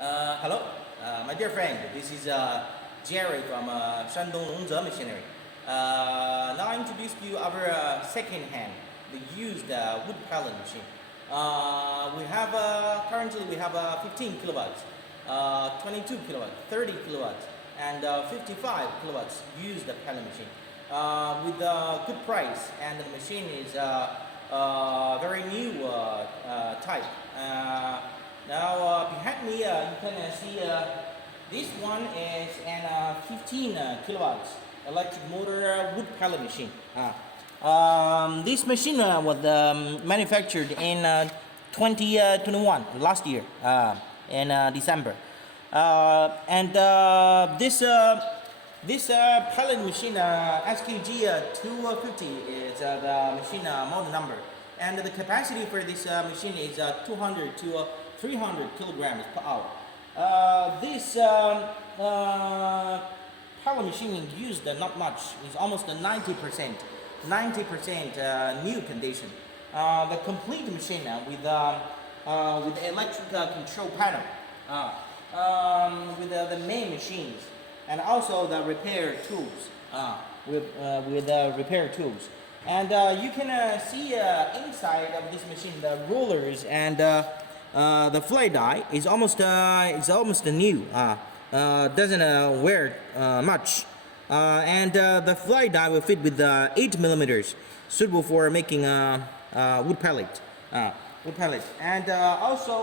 Hello, my dear friend. This is Jerry from Shandong Machinery. Now I introduce to you our second-hand, the used wood pallet machine. We have currently we have 15 kilowatts, 22 kilowatts, 30 kilowatts, and 55 kilowatts used pallet machine with a good price, and the machine is very new type. Now behind me you can see this one is an 15 kilowatts electric motor wood pallet machine. This machine was manufactured in 2021 last year in December, and this pallet machine SQG 250 is the machine model number, and the capacity for this machine is 200 to 300 kilograms per hour. This pallet machine used not much, is almost 90% new condition. The complete machine with electric control panel, with the main machines, and also the repair tools, with repair tools. And you can see inside of this machine the rollers and the fly die is almost new. Doesn't wear much, and the fly die will fit with 8 millimeters, suitable for making wood pallet. And also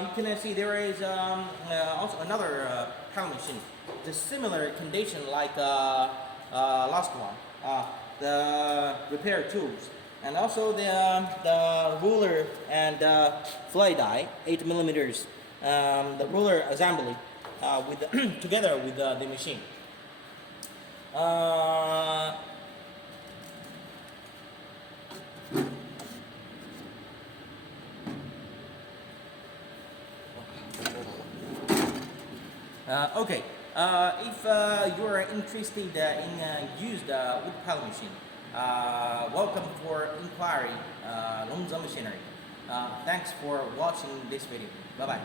you can see there is also another pallet machine, the similar condition like last one. The repair tools, and also the ruler and fly die, 8 millimeters. The ruler assembly with together with the machine. Okay. If you are interested in used wood pallet machine, welcome for inquiry, Zhangqiu Machinery. Thanks for watching this video. Bye bye.